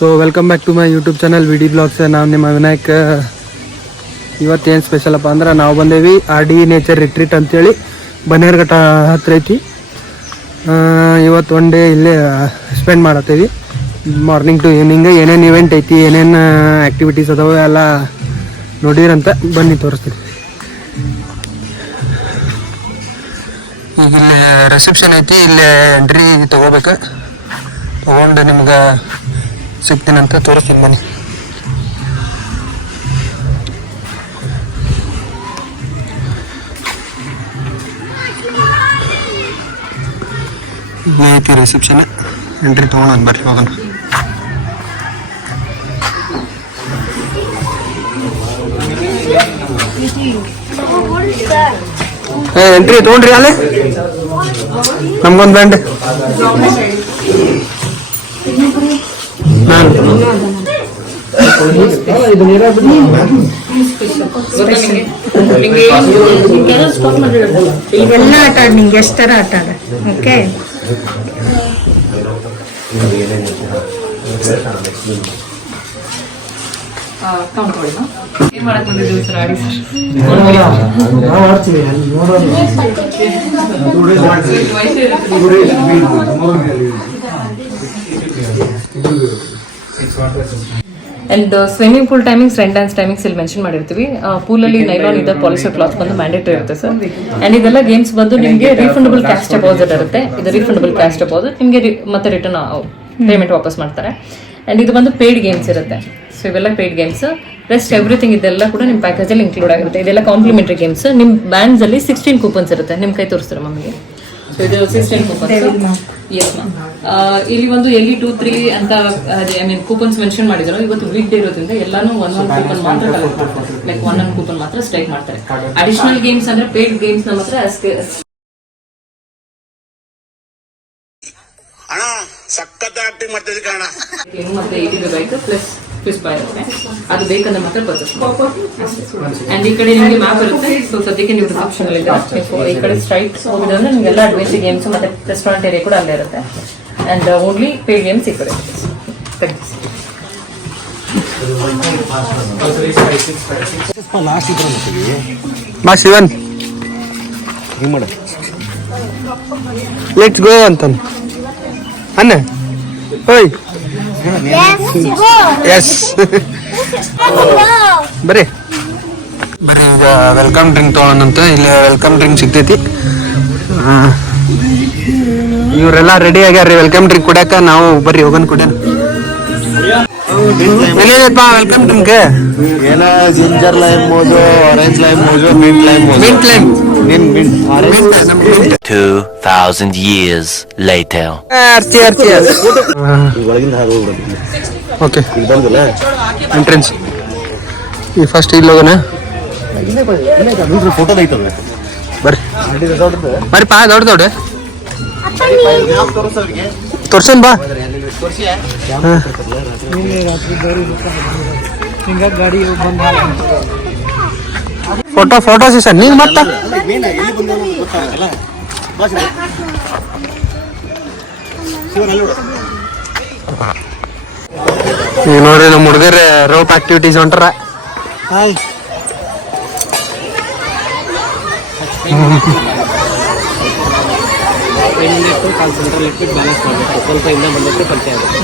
So welcome back to my YouTube channel V D blogs. ನಾವು ನಿಮ್ಮ ವಿನಾಯಕ್. ಇವತ್ತೇನು special ಅಪ್ಪ ಅಂದ್ರೆ ನಾವು ಬಂದೇವಿ RD ನೇಚರ್ ರಿಟ್ರೀಟ್ ಅಂತೇಳಿ ಬನ್ನೇರ್ಘಟ್ಟ ಹತ್ರ ಐತಿ. ಇವತ್ತು ಒನ್ ಡೇ ಇಲ್ಲೇ ಸ್ಪೆಂಡ್ ಮಾಡತ್ತೀವಿ. ಮಾರ್ನಿಂಗ್ ಟು ಈವ್ನಿಂಗ್ ಏನೇನು ಇವೆಂಟ್ ಐತಿ, ಏನೇನು ಆ್ಯಕ್ಟಿವಿಟೀಸ್ ಅದಾವೆ ಎಲ್ಲ ನೋಡಿರಂತ ಬನ್ನಿ ತೋರಿಸ್ತೀವಿ. ಈಗ ಇಲ್ಲಿ ರಿಸೆಪ್ಷನ್ ಐತಿ, ಇಲ್ಲೇ ಎಂಟ್ರಿ ತೊಗೋಬೇಕು. ತೊಗೊಂಡು ನಿಮ್ಗೆ ಸಿಗ್ತೀನಂತ ತೋರಿಸ್ತೀನಿ ಬನ್ನಿ. ಇಲ್ಲೇ ಐತಿ ರಿಸೆಪ್ಷನ್, ಎಂಟ್ರಿ ತೊಗೊಂಡು ಬರ್ರಿ ಹೋಗೋಣ. ಎಂಟ್ರಿ ತೊಗೊಂಡ್ರಿ ಅಲ್ಲೇ ನಮ್ಗೊಂದು ಬ್ಯಾಂಡ್ ಇವೆಲ್ಲ ಆಟ ಆಡ, ನಿಂಗೆ ಎಷ್ಟು ಥರ ಆಟ ಆಡ. Okay, and swimming pool timings, rain dance timings ಇಲ್ಲಿ ಮೆನ್ಷನ್ ಮಾಡಿರ್ತೀವಿ. ಪೂಲಲ್ಲಿ ನೈಲಾನ್ ಇದೆ, ಪಾಲಿಸ್ಟರ್ ಕ್ಲಾತ್ ಬಂದು ಮ್ಯಾಂಡೇಟರಿ ಇರುತ್ತೆ ಸರ್. ಅಂಡ್ ಇದೆಲ್ಲ ಗೇಮ್ಸ್ ಬಂದು ನಿಮಗೆ ರೀಫಂಡಬಲ್ ಕ್ಯಾಶ್ ಡೆಪಾಸಿಟ್ ಇರುತ್ತೆ. ಇದು ರೀಫಂಡಬಲ್ ಕ್ಯಾಶ್ ಡೆಪಾಸಿಟ್ ನಿಮಗೆ ಮತ್ತೆ ರಿಟರ್ನ್ ಪೇಮೆಂಟ್ ವಾಪಸ್ ಮಾಡ್ತಾರೆ. ಅಂಡ್ ಇದು ಬಂದು ಪೇಯ್ಡ್ ಗೇಮ್ಸ್ ಇರುತ್ತೆ. ಸೊ ಇವೆಲ್ಲ ಪೇಯ್ಡ್ ಗೇಮ್ಸ್. ರೆಸ್ಟ್ ಎವ್ರಿಥಿಂಗ್ ಇದೆಲ್ಲ ಕೂಡ ನಿಮ್ಮ ಪ್ಯಾಕೇಜಲ್ಲಿ ಇನ್ಕ್ಲೂಡ್ ಆಗಿರುತ್ತೆ. ಇದೆಲ್ಲ ಕಾಂಪ್ಲಿಮೆಂಟರಿ ಗೇಮ್ಸ್. ನಿಮ್ಮ ಬ್ಯಾಂಡ್ಸಲ್ಲಿ 16 ಕೂಪನ್ಸ್ ಇರುತ್ತೆ. ನಿಮ್ಮ ಕೈ ತೋರಿಸ್ತಾರೆ ಮಮ್ಮಿಗೆ. ಸೊ ಇದು 16 ಕೂಪನ್ಸ್. Yes ma'am. ಇಲ್ಲಿ ಒಂದು ಎಲ್ಲಿ 2, 3 ಅಂತ ಕೂಪನ್ಸ್ ಮೆನ್ಷನ್ ಮಾಡಿದ್ರು. ಇವತ್ತು ವೀಕ್ ಡೇ ಇರೋದ್ರಿಂದ ಎಲ್ಲಾನು ಒಂದೊಂದು ಕೂಪನ್ ಮಾತ್ರ ಕಲೆಕ್ಟ್ ಮಾಡ್ತಾರೆ. ಲೈಕ್ ಒಂದೊಂದು ಕೂಪನ್ ಮಾತ್ರ ಸ್ಟ್ರೈಕ್ ಮಾಡ್ತಾರೆ. ಅಡಿಷನಲ್ ಗೇಮ್ಸ್ ಅಂದ್ರೆ ಪೇಯ್ಡ್ ಗೇಮ್ಸ್ ನಮ್ಮ ಹತ್ರ ಮತ್ತೆ 80 ರೂಪಾಯಿ ಪ್ಲಸ್ ಫಿಶ್ ಬಾಯ್ ಇರುತ್ತೆ. ಅದು ಬೇಕಂದ್ರೆ ಮಾತ್ರ ಪರ್ಚೇಸ್ ಮಾಡ್ತೀವಿ. ಅಂಡ್ ಈ ಕಡೆ ನಿಮಗೆ ಮ್ಯಾಪ್ ಇರುತ್ತೆ. ಸೊ ಸದ್ಯಕ್ಕೆ ನೀವು ರಿಸೆಪ್ಷನ್ ಅಲ್ಲಿ ಈ ಕಡೆ ಸ್ಟ್ರೈಟ್ ಹೋಗಿದ್ರೆ ನಿಮಗೆಲ್ಲ ಅಡ್ವೆಂಚರ್ ಗೇಮ್ಸ್ ಮತ್ತೆ ರೆಸ್ಟೋರೆಂಟ್ ಏರಿಯಾ ಕೂಡ ಅಲ್ಲೇ ಇರುತ್ತೆ. ಅಂಡ್ ಓನ್ಲಿ ಪೇಯ್ಡ್ ಗೇಮ್ಸ್ ಈ ಕಡೆ. ಬಾ ಶಿವನ್, ಲೆಟ್ಸ್ ಗೋ ಅಂತ ಅನ್ನ. ಓಯ್ ಎಸ್ ಬರ್ರಿ ಬರ್ರಿ. ಈಗ ವೆಲ್ಕಮ್ ಡ್ರಿಂಕ್ ತೊಗೊಳೋಣಂತ. ಇಲ್ಲಿ ವೆಲ್ಕಮ್ ಡ್ರಿಂಕ್ ಸಿಗ್ತೈತಿ. ಇವರೆಲ್ಲ ರೆಡಿ ಆಗ್ಯಾರ್ರಿ ವೆಲ್ಕಮ್ ಡ್ರಿಂಕ್ ಕುಡಿಯಾಕ. ನಾವು ಬರ್ರಿ ಹೋಗೋಣ ಕುಡಿಯೋಣ. ಏನೇನಪ್ಪ ವೆಲ್ಕಮ್ ಡ್ರಿಂಕ್? ಏನ ginger lime mojo, orange lime mojo, mint lime mojo. Mint lime. 2000 years later. ಒಳಗಿಂದ ಹಾದು ಹೋಗ್ಬಿಡುತ್ತೆ. ಓಕೆ, ಇಲ್ಲಿ ಬಂದಿಲ್ಲ ಎಂಟ್ರೆನ್ಸ್. ಈ ಫಸ್ಟ್ ಇಲ್ಲಿ ಹೋಗೋಣ. ಫೋಟೋದ ಐತಲ್ಲ, ಬರ್ರಿ ಬರ್ರಿ ಪಾ. ದೊಡ್ಡ ದೊಡ್ಡ ತೋರ್ಸೇನ್ ಬಾ. ಫೋಟೋ ಸೀಸನ್ ನೀನ್ ಮತ್ತ ಈಗ ನೋಡ್ರಿ ನಮ್ಮ ಹುಡುಗರ ರೋಪ್ ಆಕ್ಟಿವಿಟೀಸ್ ಹೊಂಟ್ರ. ಲಿಕ್ವಿಡ್ ಬ್ಯಾಲೆನ್ಸ್ ಮಾಡಬೇಕು. ಸ್ವಲ್ಪ ಇಂದ ಬಂದಕ್ಕೆ ಪರಿಚಯ ಆಗುತ್ತೆ.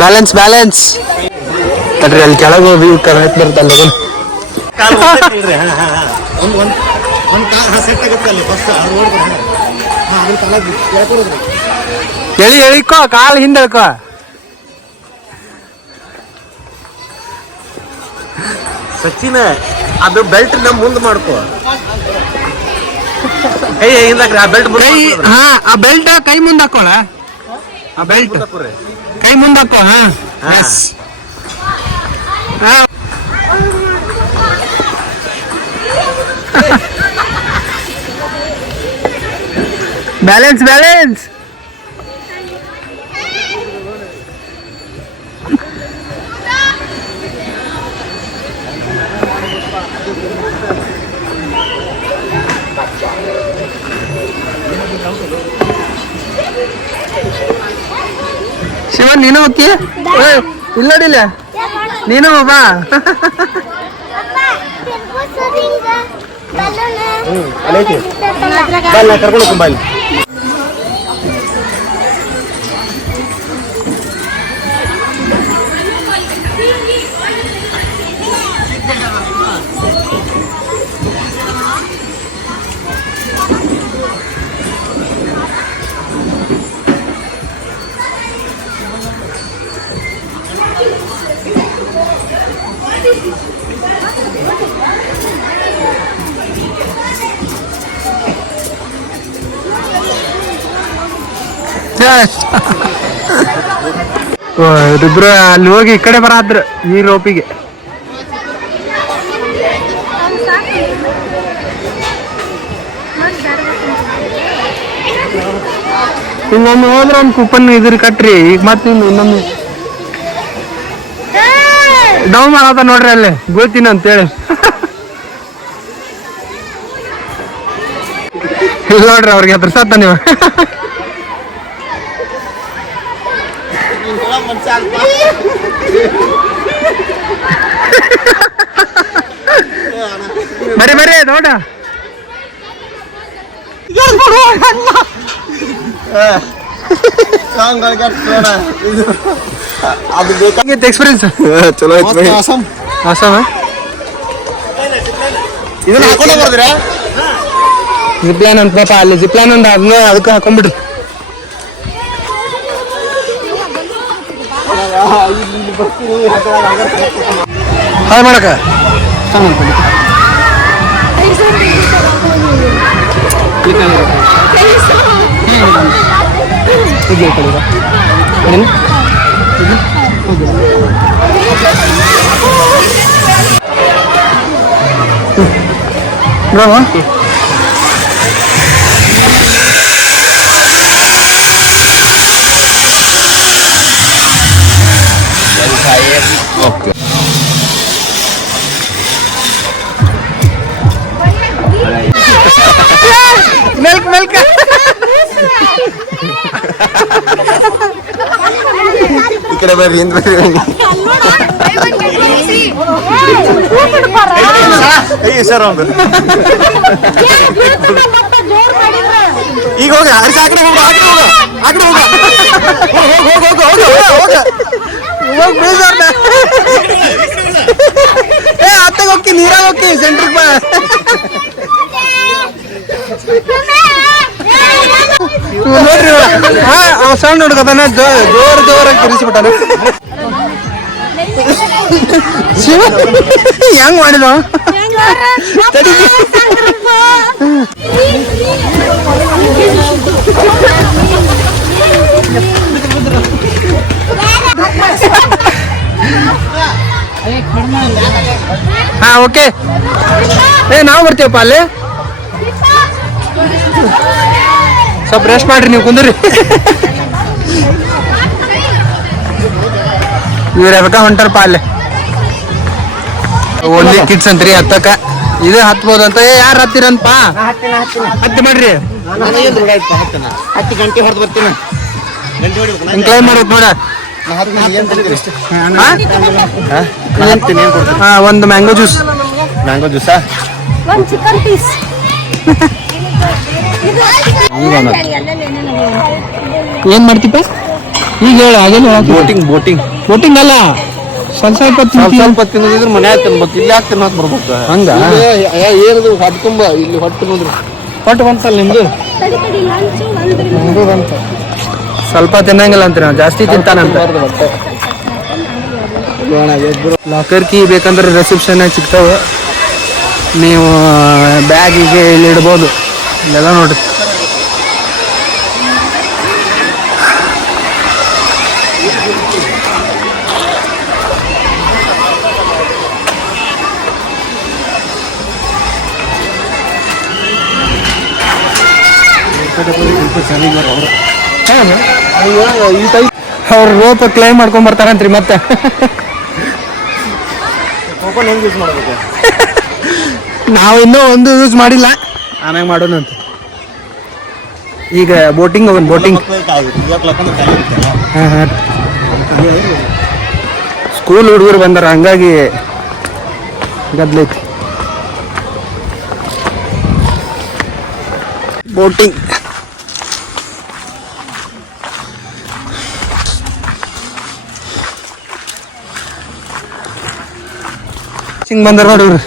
ಬ್ಯಾಲೆನ್ಸ್ ಬ್ಯಾಲೆನ್ಸ್ ತಡ್ರಿ, ಅಲ್ಲಿ ಕೆಳಗೆ ವ್ಯೂ ಕರೆಕ್ಟ್ ಬರ್ತಲ್ಲ. ಎಳಿ ಎಳಿಕೋ, ಕಾಲು ಹಿಂದೆ ಎಳ್ಕೋ. ಸಚಿನ ಅದು ಬೆಲ್ಟ್ ನ ಮುಂದ್ ಮಾಡ್ಕೋ. ಕೈ ಹಿಂದಾಕ್ರಿ, ಆ ಬೆಲ್ಟ್ ಕೈ. ಹಾ, ಆ ಬೆಲ್ಟ್ ಕೈ ಮುಂದೆ ಹಾಕೋಳ. ಆ ಬೆಲ್ಟ್ ಕೈ ಮುಂದೆ ಹಾಕೋ. ಹಾ, ಎಸ್. Balance balance. ಶಿವನ್ ನೀನು ಹೋಗ್ತೀಯ ಇಲ್ಲಡಿಲ್ಲ ನೀನು ಬಾ ಕರ್ಕೊಂಡು ಹೋಗ್ಬಾಲಿ. ಇಬ್ರು ಅಲ್ಲಿ ಹೋಗಿ ಈ ಕಡೆ ಬರಾದ್ರು ಈ ರೋಪಿಗೆ. ಇನ್ನೊಮ್ಮೆ ಹೋದ್ರೆ ಒಂದು ಕೂಪನ್ ಇದ್ರ ಕಟ್ರಿ. ಈಗ ಮತ್ತೆ ಇನ್ನೊಮ್ಮೆ ಡೌನ್ ಮಾಡತ್ತ ನೋಡ್ರಿ ಅಲ್ಲೇ ಗೊತ್ತೀನಿ ಅಂತೇಳಿ. ಇಲ್ಲ ನೋಡ್ರಿ ಅವ್ರಿಗೆ ಅದ್ರ ಸತ್ತ ನೀವು. ಬರ್ರಿ ಬರ್ರಿ ನೋಡ ಅದು ಬೇಕಾಗಿತ್ತು ಎಕ್ಸ್ಪೀರಿಯನ್ಸ್. ಚಲೋ ಐತಿ. ಆಸಾಮ ಇದನ್ನ ಹಾಕೊಂಡ ಬರ್ತೀರ? ಜಿಪ್ಲಾನ್ ಅಂತ ಪಾಪ ಅಲ್ಲಿ ಜಿಪ್ಲಾನ್ ಅಂತ ಅದನ್ನ ಅದಕ್ಕೆ ಹಾಕೊಂಡ್ಬಿಡ್ರಿ. ಹಾಯ್ ಮಾಡಕ ಮಿಲ್ಕ್ ಮಿಲ್ಕ್ ಈ ಕಡೆ ಬರ್ರಿ ಹಿಂದ್ ಬರ್ರಿ. ಸರ್ ಒಂದು ಈಗ ಹೋಗ ಆ ಕಡೆ ಹೋಗ ಆ ಕಡೆ ಹೋಗ ಆ ಕಡೆ ಹೋಗ ಹೋಗ ಹೋಗ ಹೋಗ ಹೋಗಿ ಬೇಜಾರ್ನ ಅತ್ತಗೆ ಹೋಗಿ ನೀರಾಗ ಹೋಗಿ ಸೆಂಟ್ರಿಗೆ ಬಾ. ನೋಡ್ರಿ ಅವ ಸಣ್ಣ ಹುಡುಗದನ ಜೋರಾಗಿ ತಿರ್ಸಿಬಿಟ್ಟಾನ. ಶಿವ ಹೆಂಗ್ ಮಾಡಿದ ಹಾ ಓಕೆ. ನಾವು ಬರ್ತೀವಪ್ಪ ಅಲ್ಲಿ. ಸ್ವಲ್ಪ ರೆಸ್ಟ್ ಮಾಡ್ರಿ ನೀವು ಕುಂದ್ರಿ. ಇವ್ರ ಯಾಕ ಹೊಂಟಾರಪ್ಪ ಅಲ್ಲೇ. ಓನ್ಲಿ ಕಿಡ್ಸ್ ಅಂತ್ರಿ ಹತ್ತಕ್ಕ. ಇದು ಹತ್ಬೋದಂತ. ಯಾರು ಹತ್ತಿರಂತಪ್ಪ ಹತ್ತಿ ಮಾಡ್ರಿ. 10 ಗಂಟೆ ಹೊರತು ಬರ್ತೀನಿ. ಕ್ಲೈಮ್ ಮಾಡೋದು ನೋಡ. ಹಾ ಒಂದು ಮ್ಯಾಂಗೋ ಜ್ಯೂಸ್. ಮ್ಯಾಂಗೋ ಜ್ಯೂಸಾ? ಏನ್ ಮಾಡ್ತಿಪ್ಪ ಈಗ ಹೇಳ. ಹಾಗೇನು ಬೋಟಿಂಗ್ ಬೋಟಿಂಗ್ ಬೋಟಿಂಗ್ ಅಲ್ಲ, ಸ್ವಲ್ಪ ಸ್ವಲ್ಪ ತಿನ್ನೋದಿದ್ರೆ ಮನೆ ತಿನ್ಬೇಕು. ಇಲ್ಲಿ ಯಾಕೆ ತಿನ್ನೋಕ್ ಬರ್ಬೇಕು ಹಂಗ? ಏನದು ಹೊಟ್ಟೆ ತುಂಬ ಇಲ್ಲಿ ಹೊಟ್ಟೆ ತಿನ್ನೋದ್ರು ಹೊಟ್ಟು ಬಂತಲ್ಲ ನಿಮ್ದು. ಸ್ವಲ್ಪ ತಿನ್ನಂಗಿಲ್ಲ ಅಂತೀರ, ಜಾಸ್ತಿ ತಿಂತಾನಂತ. ಲಾಕರ್ ಕೀ ಬೇಕಂದ್ರೆ ರಿಸೆಪ್ಷನ್ ಸಿಗ್ತಾವೆ. ನೀವು ಬ್ಯಾಗಿಗೆ ಇಲ್ಲಿ ಇಡ್ಬೋದು. ಇಲ್ಲೆಲ್ಲ ನೋಡ್ರಿ. ಅವ್ರು ರೋಪ್ ಕ್ಲೈಮ್ ಮಾಡ್ಕೊಂಡ್ ಬರ್ತಾರಂತ್ರಿ ಮತ್ತೆ. ಹೆಂಗ್ ಯೂಸ್ ಮಾಡ್ಬೇಕು? ನಾವು ಇನ್ನೂ ಒಂದು ಯೂಸ್ ಮಾಡಿಲ್ಲ, ಆಮೇಲೆ ಮಾಡೋಣ ಅಂತ. ಈಗ ಬೋಟಿಂಗ್ ಹೋಗೋಣ, ಬೋಟಿಂಗ್. ಹಾಂ ಹಾಂ, ಸ್ಕೂಲ್ ಹುಡುಗರು ಬಂದಾರ, ಹಂಗಾಗಿ ಗದ್ಲೈತಿ. ಬೋಟಿಂಗ್ ಹಿಂಗ್ ಬಂದಾರ ನೋಡ್ರಿ.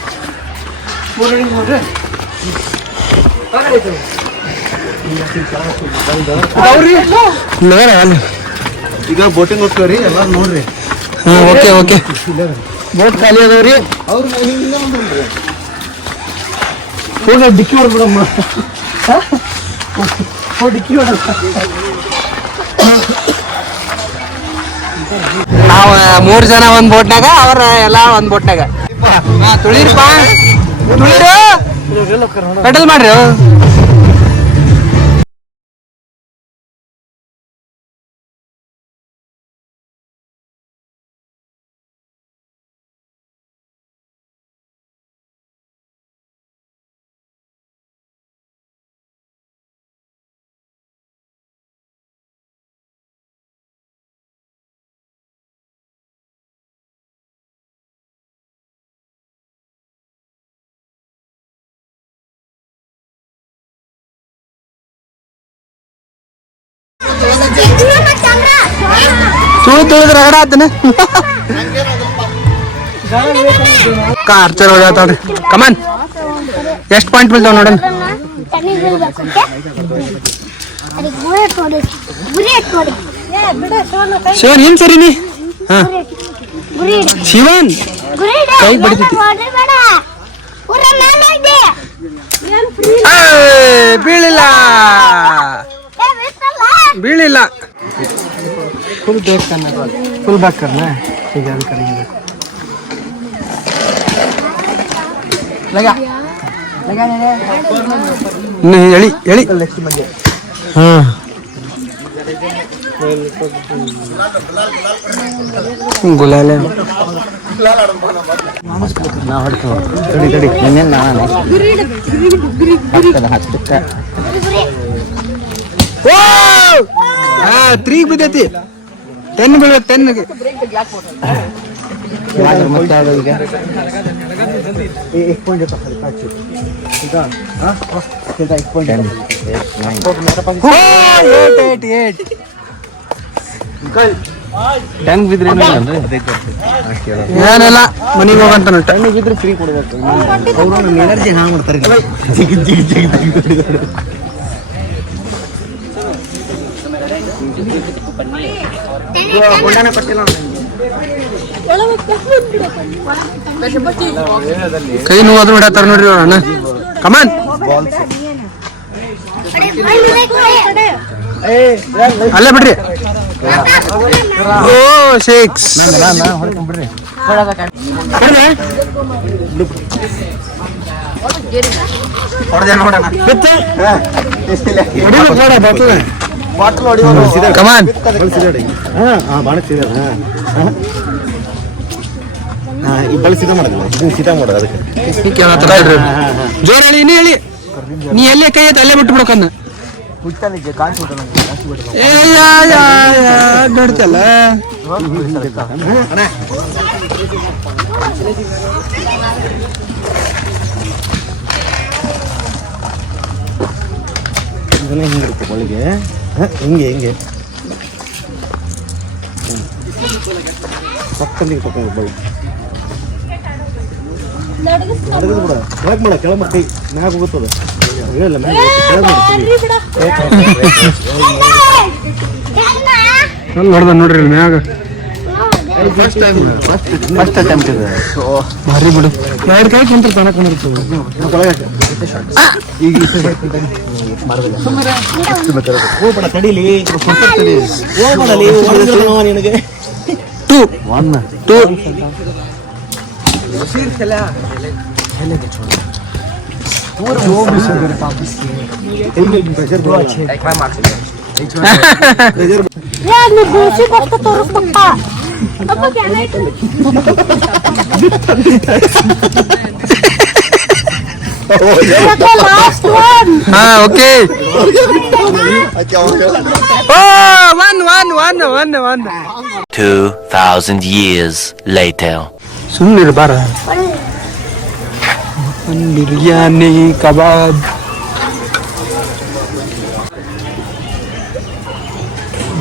ಈಗ ಬೋಟಿಂಗ್ ಹೋಗ್ತೇವ್ರಿ, ಎಲ್ಲ ನೋಡ್ರಿ. ಹಾಂ, ಓಕೆ ಓಕೆ. ಬೋಟ್ ಖಾಲಿ ಅದಾವ್ರಿ. ಫೋನ್ ಡಿಕ್ಕಿ ಹೊಡ್ಬಿಡಮ್ಮ, ಡಿಕ್ಕಿ ಹೊಡ. ನಾವು 3 ಜನ ಒಂದ್ ಬೋಟ್ನಾಗ, ಅವ್ರ ಎಲ್ಲ ಒಂದ್ ಬೋಟ್ನಾಗ. ತುಳಿರಪ್ಪ, ತುಳಿರು, ಪೆಡಲ್ ಮಾಡ್ರಿ. ತುಳಿದ್ರ ರಗಡ ಆತನ. ಕಾರ್ ಚಲೋ ಹೋಗ್ತಾವ್ರಿ. ಕಮಾನ್, ಎಷ್ಟು ಪಾಯಿಂಟ್ ಬೀಳ್ತಾವ ನೋಡೋಣ. ಶಿವನ್ ಏನ್ ಸರಿ ನೀ? ಹಾ, ಶಿವನ್ ಕೈ ಬಡಿತೈತಿ. ಬೀಳಿಲ್ಲ, ಬೀಳಿಲ್ಲ. फुल बैक करना, फुल बैक करना है. ठीक है, अभी करेंगे. लगा लगा नहीं, एड़ी एड़ी. हाँ, गुलाले ನಾ ಹೊಡ್ತು ತಡಿ ತಡಿ ನಿನ್ನೆ ನಾನು ಹತ್ತಕ್ಕೆ. ಓ ಹಾ, 3 ಬಿದ್ದೈತಿ. 10 ಬೀಳ್ಬೇಕು, 10ಗೆ. ಮತ್ತೆ ಅದು ಈಗ 1 ಪಾಯಿಂಟ್ ಈಗ 1 ಪಾಯಿಂಟ್ 10 ಬಿದ್ರೆ ಏನೆಲ್ಲ ಮನೆಗೆ ಹೋಗಂತ. 10 ಬಿದ್ರೆ ಫ್ರೀ ಕೊಡ್ಬೇಕು. ಅವರು ನನ್ನ ಎನರ್ಜಿ ಹಾಳು ಮಾಡ್ತಾರೆ. ಜಿಗಿ ಜಿಗಿ ಜಿಗಿ ಕೈ ನೋವಾದ್ರೂ ಬಿಡತ್ತಾರ ನೋಡ್ರಿ ಅಣ್ಣ. ಕಮಾನ್, ಅಲ್ಲೇ ಬಿಡ್ರಿ. ಓ 6 ಹೊಡ್ಕೊಂಡ್ಬಿಡ್ರಿ. ಬಾಟಲ್ ಹೊಡಿ. ಕಮಾನ್, ಸೀದಾ ಮಾಡೋದಿಲ್ಲ, ಸೀದಾ ಮಾಡೋದು. ಅದಕ್ಕೆ ಜೋರ್ ಹೇಳಿ, ನೀ ಹೇಳಿ. ನೀ ಎಲ್ಲಿ ಕೈ ಐತೆ ಅಲ್ಲೇ ಬಿಟ್ಟು ಬಿಡಕನ್ನ. ನೋಡ್ತಲ್ಲ ಹಿಂಗಿರುತ್ತೆ ಒಳಗೆ. ಹಿಂಗೆ ಹಿಂಗೆ ಪಕ್ಕದಲ್ಲಿ ತಗೊಂಡು ಬಳಿ ಅಡಗದು ಬಿಡ. ಯಾಕೆ ಮಾಡ ಕೆಳ ಕೈ ಮ್ಯಾಗ ಹೋಗುತ್ತದೆ. ಹೇಳಿಲ್ಲ ಮ್ಯಾಗ ಹೊಡೆದ ನೋಡ್ರಿ ಮ್ಯಾಗ. ಫಸ್ಟ್ ಅಟೆಂಪ್ಟ್ ಇದೆ. ಭಾರಿ ಬಿಡು. 2 ಕೈ ಕುಂತ್ರೆ ತನಕ ಕುಂದಿರ್ತದೆ. ಈಗ ಹೋಗ್ಬೇಡ, ತಡೀಲಿ, ಹೋಗ್ಬೇಡಲಿ. ನಿನಗೆ 2 2 ಹಾ ಓಕೆ ಒನ್ 2,000 years later. ಸುಮ್ಮನಿರು ಬಾರ ಬಿರಿಯಾನಿ ಕಬಾಬ್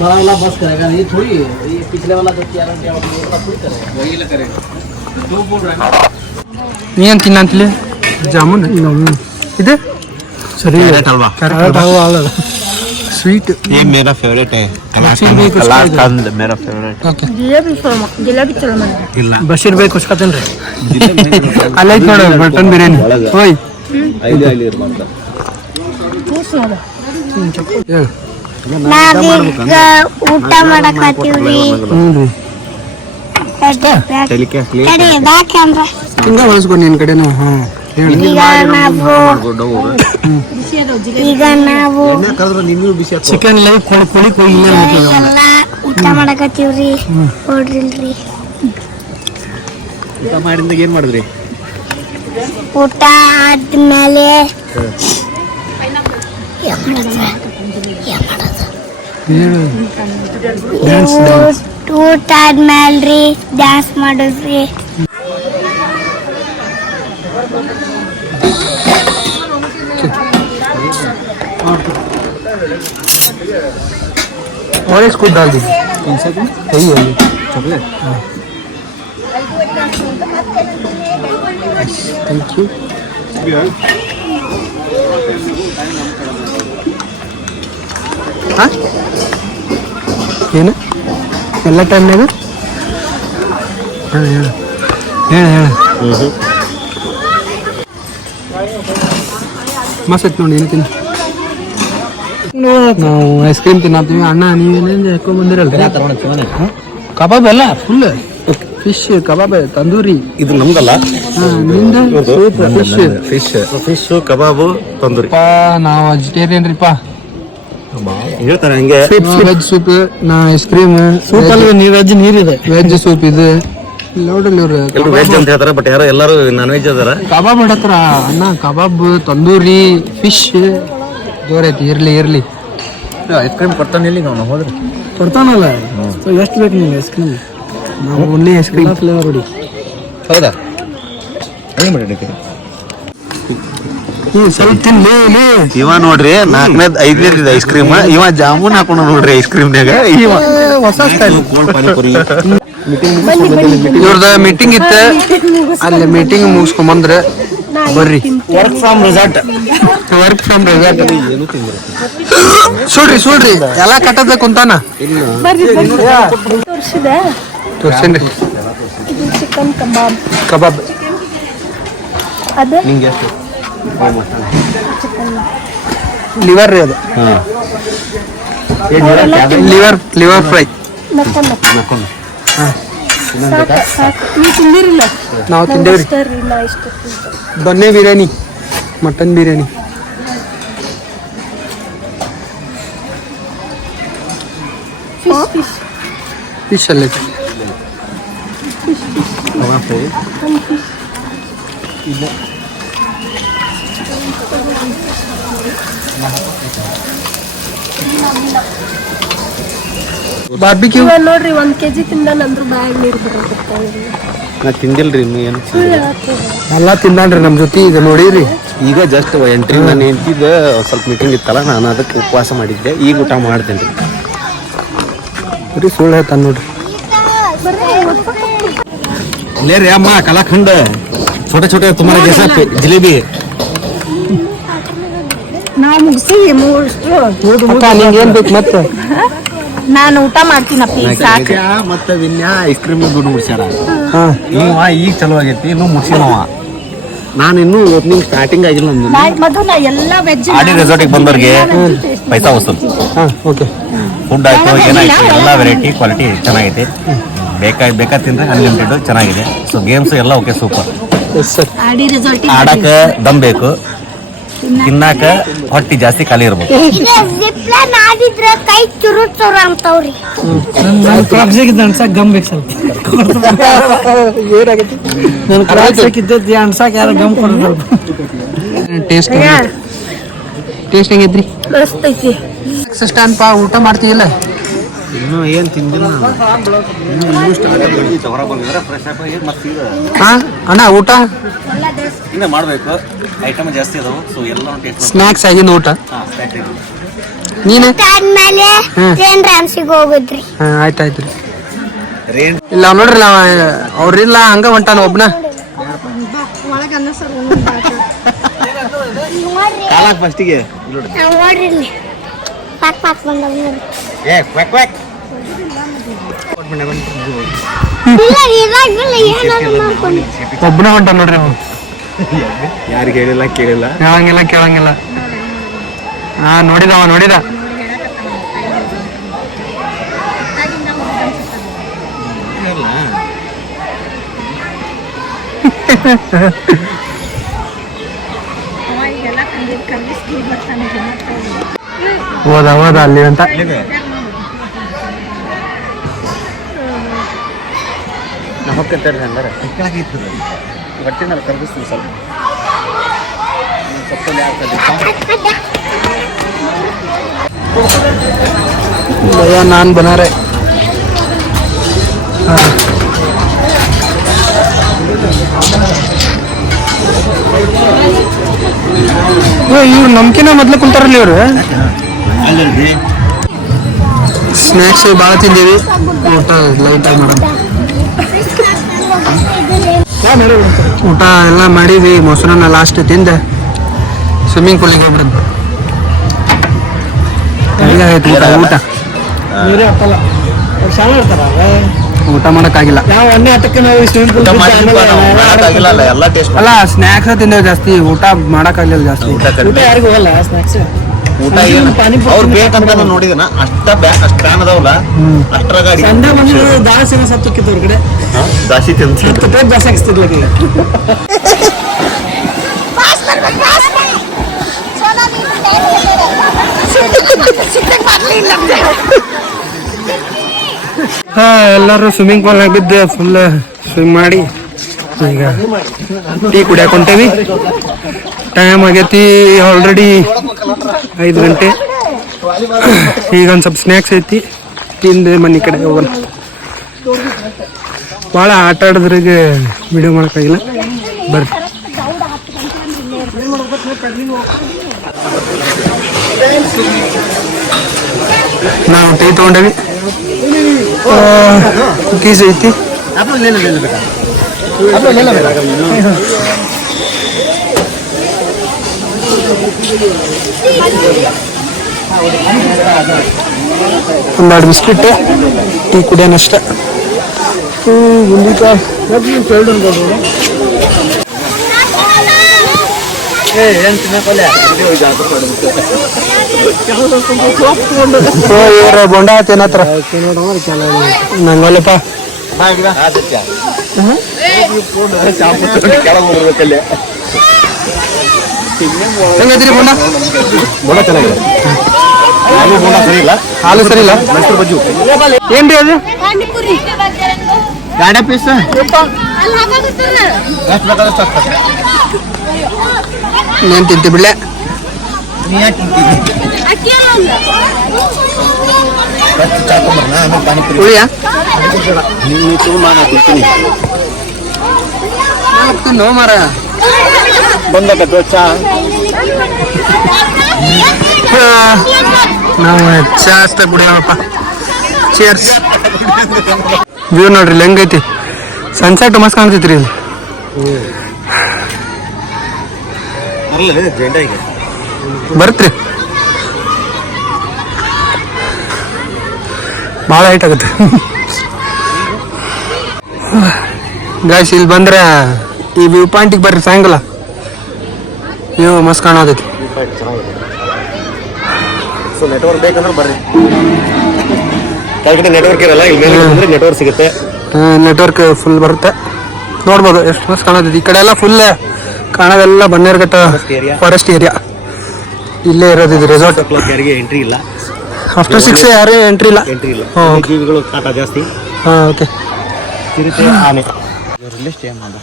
वाला बस करेगा ये थोड़ी ये पिछले वाला तो क्या थोड़ी करेगा वही करेगा दो बोल रहा है ನೀ ಏನು ತಿನ್ನಂತಲಿ ಜಾಮೂನ್ ಇದೆ ಸರಿ ಸ್ವೀಟ್ ये मेरा फेवरेट है कलाकंद मेरा फेवरेट ಬಶೀರ್ ಬೈ ಕುಸ್ಕತ್ತೇನ್ರಿ ಅಲ್ಲೈತ್ ನೋಡ ಮಟನ್ ಬಿರಿಯಾನಿ ಹೋಯ್ ನಾವೀಗ ಊಟ ಮಾಡಕತ್ತೀವ್ರಿ ಹಿಂಗ ಬಳಸ್ಕೊಂಡು ನಿನ್ ಕಡೆನು ಹಾ ಈಗ ನಾವು ಚಿಕನ್ ಲೈಫ್ ಕೊಳಿ ಎಲ್ಲ ಊಟ ಮಾಡಕತ್ತೀವ್ರಿ ನೋಡ್ರಿಲ್ರಿ ಊಟ ಮಾಡಿದಾಗ ಏನ್ ಮಾಡಿದ್ರಿ ಊಟ ಆದ್ಮೇಲೆ ಊಟ ಆದ್ಮೇಲ್ರಿ ಡ್ಯಾನ್ಸ್ ಮಾಡಿದ್ರಿ और इसको डाल दीजिए कौन सा वही है चॉकलेट थैंक यू हाँ ಏನು ಎಲ್ಲ ಟೈಮ್ನಾಗ ಹೇಳು ಮಸ್ತ್ ಐತೆ ನೋಡಿ ಏನು ತಿನ್ನ ನಾವು ಐಸ್ ಕ್ರೀಮ್ ತಿನ್ನತ್ತೀವಿ ಅಣ್ಣ ನೀವೇನೇನು ಹಾಕೊಂಡ್ ಬಂದಿರಲ್ರಿ ಕಬಾಬ್ ಎಲ್ಲ ಫುಲ್ ಫಿಶ್ ಕಬಾಬ್ ತಂದೂರಿ ಇದು ನಮ್ದಲ್ಲ ನಿಂದು ಸೂಪ್ ಫಿಶ್ ಫಿಶ್ ಕಬಾಬು ತಂದೂರಿ ನಾವು ವೆಜಿಟೇರಿಯನ್ ರೀಪ ಹೇಳ್ತಾರೆ ಹಂಗೆ ವೆಜ್ ಸೂಪ್ ನಾ ಐಸ್ ಕ್ರೀಮ್ ಸೂಪ್ ಅಲ್ಲಿ ವೆಜ್ ನೀರಿದೆ ವೆಜ್ ಸೂಪ್ ಇದೆ ನೋಡ್ರಿ ಇವ್ರು ಎಲ್ಲರೂ ವೆಜ್ ಅಂತ ಹೇಳ್ತಾರೆ ಬಟ್ ಯಾರೋ ಎಲ್ಲರೂ ನಾನ್ ವೆಜ್ ಅದಾರ ಕಬಾಬ್ ಮಾಡತ್ತಾರ ಅಣ್ಣ ಕಬಾಬ್ ತಂದೂರಿ ಫಿಶ್ ಜೋರೈತಿ ಇರ್ಲಿ ಐಸ್ ಕ್ರೀಮ್ ಕೊಡ್ತಾನೆ ಇಲ್ಲಿ ನಾವು ಹೋದ್ರೆ ಕೊಡ್ತಾನಲ್ಲ ಎಷ್ಟು ಬೇಕು ನಿಮ್ಗೆ ಐಸ್ ಕ್ರೀಮ್ ನಾವು ಒನ್ನೇ ಐಸ್ ಕ್ರೀಮ್ ಫ್ಲೇವರ್ ಹೊಡಿ ಹೌದಾ ಹಂಗೆ ಮಾಡಿ ಸ್ವಲ್ಪ ತಿನ್ಲಿ ಇವ ನೋಡ್ರಿ 4ನೇದು 5ನೇದು ಐಸ್ ಕ್ರೀಮ್ ಇವ ಜಾಮೂನ್ ಹಾಕೊಂಡು ನೋಡ್ರಿ ಐಸ್ ಕ್ರೀಮ್ನಾಗ ಇವ ಹೊಸ ಸ್ಟೈಲ್ ಕೋಲ್ಡ್ ಪಾನಿಪುರಿ ಇವ್ರದ ಮೀಟಿಂಗ್ ಇತ್ತ ಅಲ್ಲಿ ಮೀಟಿಂಗ್ ಮುಗಿಸ್ಕೊಂಬಂದ್ರೆ ಬರ್ರಿ ವರ್ಕ್ ಫ್ರಮ್ ರೆಸಾರ್ಟ್ ಸುಡ್ರಿ ಎಲ್ಲ ಕಟ್ಟದ ಕುಂತಾನ ತೋರ್ಸೇನ್ರಿ ಚಿಕನ್ ಕಬಾಬ್ ಕಬಾಬ್ ಅದೇ ನಿಂಗೆ ಎಷ್ಟು ಲಿವರ್ ರೀ ಅದು ಲಿವರ್ ಫ್ರೈ ನೀವು ತಿಂದಿರಿಲ್ಲ ನಾವು ತಿಂದೇವ್ರಿ ದೊನ್ನೆ ಬಿರಿಯಾನಿ ಮಟನ್ ಬಿರಿಯಾನಿ ಫಿಶ್ ಅಲ್ಲೇ ಬಾರ್ಬಿಕ್ಯೂ ನೋಡ್ರಿ 1 kg ತಿಂದಾನಂದ್ರು ಬ್ಯಾಗ್ ನೀರು ಬಿಡೋದಿರ್ತಾವೆ ನಾ ತಿಂದಿಲ್ರಿ ಇನ್ನು ಏನು ಎಲ್ಲ ತಿಂದಾನ್ರಿ ನಮ್ಮ ಜೊತೆ ಇದು ನೋಡಿರಿ ಈಗ ಜಸ್ಟ್ ಎಂಟ್ರಿ ನಾನು ಹೆಂಡ್ತಿದ್ದ ಸ್ವಲ್ಪ ಮೀಟಿಂಗ್ ಇತ್ತಲ್ಲ ನಾನು ಅದಕ್ಕೆ ಉಪವಾಸ ಮಾಡಿದ್ದೆ ಈಗ ಊಟ ಮಾಡ್ತೇನೆ ಬರೀ ಸುಳ್ಳು ಹೇಳ್ತಾನೆ ನೋಡ್ರಿ ले रे अम्मा कलाखंड छोटे छोटे तुम्हारे जैसा जलेबी ನಾವು ಮುಗಿಸಿವಿ ನಿಂಗೆ ಏನ್ ಬೇಕು ಮತ್ತೆ ನಾನು ಊಟ ಮಾಡ್ತೀನಪ್ಪಿ ಸಾಕು ಮತ್ತೆ ವಿನ್ಯಾ ಐಸ್ ಕ್ರೀಮ್ ದುಡ್ಡು ಮುಡ್ಸ್ಯಾರ ಹಾ ಈಗ ಚಲೋ ಆಗೈತಿ ಇನ್ನು ಮುಗಿಸಿನವ ನಾನು ಇನ್ನೂ ಓಪನಿಂಗ್ ಸ್ಟಾರ್ಟಿಂಗ್ ಆಗಿಲ್ಲ ನಮ್ದು ಮಧು ನಾ ಎಲ್ಲ ವೆಜ್ ಆಡಿ ರೆಸಾರ್ಟಿಗೆ ಬಂದವ್ರಿಗೆ ಪೈಸಾ ವಸೂಲ್ ಹಾ ಓಕೆ ಫುಡ್ ಆಯ್ತು ಏನಾಯ್ತು ಎಲ್ಲ ವೆರೈಟಿ ಕ್ವಾಲಿಟಿ ಚೆನ್ನಾಗೈತೆ ಬೇಕಾ ತಿಂದ್ರೆ ಅನ್ಲಿಮಿಟೆಡ್ ಚೆನ್ನಾಗಿದೆ ಸೊ ಗೇಮ್ಸ್ ಎಲ್ಲ ಓಕೆ ಸೂಪರ್ ಎಸ್ ಸರ್ ಆಡಿ ರೆಸಾರ್ಟ್ ಆಡಕ್ಕೆ ದಮ್ ಬೇಕು ತಿನ್ನಾಕ ಹೊಟ್ಟಿ ಜಾಸ್ತಿ ಖಾಲಿ ಇರ್ಬೇಕು. ಜಿಪ್ಲೈನ್ ಆಡಿದ್ರ ಕೈ ಚುರು ಚುರು ಅಂತವ್ರಿ. ಅನ್ಸಕ್ ಗಮ್ ಬೇಕು ಸ್ವಲ್ಪ. ಏನಾಗೈತಿ ನನ್ ಕ್ರಾಸಿದ್ದೆ ಅನ್ಸಕ್ ಯಾರ ಗಮ್ ಕೊಡೋದು. ಟೇಸ್ಟ್ ಹೆಂಗೈತ್ರಿ? ಮಸ್ತ್ ಐತಿ. ಅನ್ಪ ಊಟ ಮಾಡ್ತೀವಿಲ್ಲ? ಇನ್ನೂ ಏನ್ ತಿಂದಿಲ್ಲ. ಹಾ ಅಣ್ಣ ಊಟ ಇನ್ನ ಮಾಡ್ಬೇಕು. ಐಟಮ್ ಜಾಸ್ತಿ ಅದಾವು, ಸೊ ಎಲ್ಲ ಟೇಸ್ಟ್ ಸ್ನಾಕ್ಸ್ ಆಗಿನ ಊಟ. ನೀನು ಆದ್ಮೇಲೆ ಟ್ರೈನ್ ರಾಮ್ಸಿಗೆ ಹೋಗುದ್ರಿ. ಆಯ್ತಾಯ್ತು ಇಲ್ಲ ನೋಡ್ರಿ ಅವ್ರಿಲ್ಲ ಹಂಗ ಹೊಂಟಾನ ಒಬ್ನ. ಫಸ್ಟಿಗೆ ನೋಡ್ರಿ ಇಲ್ಲಿ ಪಾಕ್ ಪಾಕ್ ಬಂದವ್ ನೋಡಿ. ಇಲ್ಲ ಇದಾಗಿಲ್ಲ ಏನಾದ್ರು ಮಾಡ್ಕೊಂಡು. ಒಬ್ನ ಹೊಂಟಾನ ನೋಡ್ರಿ ಅವ್ನು. ಯಾರಿಗೆ ಹೇಳಿಲ್ಲ ಕೇಳಿಲ್ಲ. ಕೇಳಂಗಿಲ್ಲ. ಹಾ ನೋಡಿದ ಹೋದ ಅಲ್ಲಿ ಅಂತ. ಹೊಟ್ಟಿನಲ್ಲಿ ಕರ್ಗಿಸ್ತೀವಿ ಸ್ವಲ್ಪ. भैया नान बना रहे. ಇವ್ರು ನಮ್ಕಿನ ಮೊದ್ಲು ಕುಂತಾರಲ್ಲಿ ಇವ್ರು. ಸ್ನ್ಯಾಕ್ಸ್ ಭಾಳ ತಿಂದೀವಿ, ಊಟ ಲೈಟ್ ಆಗಿ ಮಾಡೋದು. ಊಟ ಎಲ್ಲ ಮಾಡಿದ್ವಿ, ಮೊಸರನ್ನ ಲಾಸ್ಟ್ ತಿಂದೆ ಸ್ವಿಮ್ಮಿಂಗ್ ಪೂಲಿಗೆ ಹೋಗ್ಬಿಡೋದು. ಊಟ ಮಾಡಕ್ಕಾಗಿಲ್ಲ. ಅಲ್ಲ ಸ್ನ್ಯಾಕ್ಸ್ ತಿಂದೇವು ಜಾಸ್ತಿ, ಊಟ ಮಾಡಕ್ಕಾಗಲಿಲ್ಲ ಜಾಸ್ತಿ. ಊಟ ಅವ್ರು ಬೇಕಂತ ನೋಡಿದನ ಅಷ್ಟ ಅದಾವಲ್ಲ ಅಷ್ಟ್ರ ಗಾಡಿ ದಾಸಿ ತಿಂದ ಎಲ್ಲರೂ ಸ್ವಿಮ್ಮಿಂಗ್ ಪೂಲ್ ಬಿದ್ದು ಫುಲ್ ಸ್ವಿಮ್ ಮಾಡಿ ಈಗ ಟೀ ಕುಡಿಯಾಕ ಹೊಂಟೇವಿ. ಟೈಮ್ ಆಗೈತಿ ಆಲ್ರೆಡಿ 5 ಗಂಟೆ. ಈಗ ಒಂದು ಸ್ವಲ್ಪ ಸ್ನ್ಯಾಕ್ಸ್ ಐತಿ, ತಿಂದು ಮನೆ ಕಡೆ ಹೋಗೋಣ. ಭಾಳ ಆಟ ಆಡೋದ್ರಿಗೆ ವಿಡಿಯೋ ಮಾಡೋಕ್ಕಾಗಿಲ್ಲ, ಬರ್ರಿ. ನಾವು ಟೀ ತೊಗೊಂಡೇವಿ, ಕುಕೀಸ್ ಐತಿ. ಒಂದೆರಡು ಬಿಸ್ಕಿಟ್, ಟೀ ಕುಡಿಯೋನಷ್ಟ. ಇವ್ರ ಬೊಂಡ ತಿನ್ನತ್ರ ನಂಗಲ್ಲಪ್ಪ. ಹೆಂಗೈತ್ರಿ ಬೋಂಡ? ಬೋಂಡ ಚೆನ್ನಾಗಿದೆ. ಬೋಂಡ ಸರಿ ಇಲ್ಲ, ಹಾಲು ಸರಿ ಇಲ್ಲ. ಬಜ್ಜು ಏನ್ರಿ ಅದು? ಗಾಡಿ ಪೀಸ್ నేను తింటే బిళ్ళే ಉಳಿಯಾ ನೋ ಮಾರ ನಾವು ಚಾ ಅಷ್ಟ ಕುಡಿಯವಪ್ಪ. ಚೇರ್ಸ್. ವ್ಯೂ ನೋಡ್ರಿ ಇಲ್ಲಿ ಹೆಂಗೈತಿ, ಸನ್ಸೆಟ್ ಮಸ್ತ್ ಕಾಣ್ತೈತ್ರಿ ಇಲ್ಲಿ. ಬರ್ತ್ರಿ ಭಾಳ ಹೈಟ್ ಆಗುತ್ತೆ ಗಾಯ್ಸ್. ಇಲ್ಲಿ ಬಂದ್ರೆ ಈ ವ್ಯೂ ಪಾಯಿಂಟಿಗೆ ಬರ್ರಿ ಸಾಯಂಕಾಲ, ವ್ಯೂ ಮಸ್ತ್ ಕಾಣೋದೈತಿ. ನೆಟ್ವರ್ಕ್ ಬೇಕಂದ್ರೆ ಬರ್ರಿ. ಕೆಳಗಡೆ ನೆಟ್ವರ್ಕ್ ಇರಲ್ಲ, ಇಲ್ಲಿ ಮೇಲೆ ನೆಟ್ವರ್ಕ್ ಸಿಗುತ್ತೆ. ನೆಟ್ವರ್ಕ್ ಫುಲ್ ಬರುತ್ತೆ, ನೋಡ್ಬೋದು ಎಷ್ಟು ಮಸ್ತ್ ಕಾಣೋದೈತಿ. ಈ ಕಡೆ ಎಲ್ಲ ಫುಲ್ ಕಾಣೋದೆಲ್ಲ ಬನ್ನೇರುಘಟ್ಟ ಫಾರೆಸ್ಟ್ ಏರಿಯಾ. ಇಲ್ಲೇ ಇರೋದು ಇದು ರೆಸಾರ್ಟ್. ಯಾರಿಗೆ ಎಂಟ್ರಿ ಇಲ್ಲ, ಆಫ್ಟರ್ 6 ಯಾರು ಎಂಟ್ರಿ ಇಲ್ಲ. ಎಂಟ್ರಿ ಇಲ್ಲ. ಹಾಂ ಜೀವಿಗಳು ಕಾಟ ಜಾಸ್ತಿ. ಹಾಂ ಓಕೆ. ಚಿರತೆ, ಆನೆ ಇವರಲ್ಲೇ ಸ್ಟೇ ಮಾಡೋರು.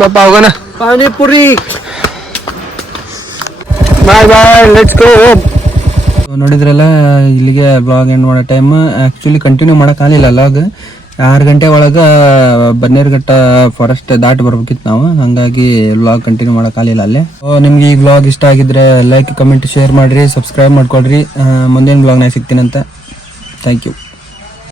ಬಾಪ ಹೋಗೋಣ. Panipuri. Bye bye, let's go. ನೋಡಿದ್ರಲ್ಲ, ಇಲ್ಲಿಗೆ ಬ್ಲಾಗ್ ಎಂಡ್ ಮಾಡೋ ಟೈಮ್. ಆ್ಯಕ್ಚುಲಿ ಕಂಟಿನ್ಯೂ ಮಾಡೋಕ್ಕಾಗಲಿಲ್ಲ ಲಾಗ್. 6 ಗಂಟೆ ಒಳಗೆ ಬನ್ನೇರುಘಟ್ಟ ಫಾರೆಸ್ಟ್ ದಾಟಿ ಬರ್ಬೇಕಿತ್ತು ನಾವು, ಹಾಗಾಗಿ ವ್ಲಾಗ್ ಕಂಟಿನ್ಯೂ ಮಾಡೋಕ್ಕಾಗಲಿಲ್ಲ ಅಲ್ಲೇ. ನಿಮ್ಗೆ ಈ ವ್ಲಾಗ್ ಇಷ್ಟ ಆಗಿದ್ರೆ ಲೈಕ್, ಕಮೆಂಟ್, ಶೇರ್ ಮಾಡಿರಿ, ಸಬ್ಸ್ಕ್ರೈಬ್ ಮಾಡ್ಕೊಳ್ರಿ. ಮುಂದಿನ ವ್ಲಾಗ್ನಾಗ ಸಿಗ್ತೀನಂತ. Thank you.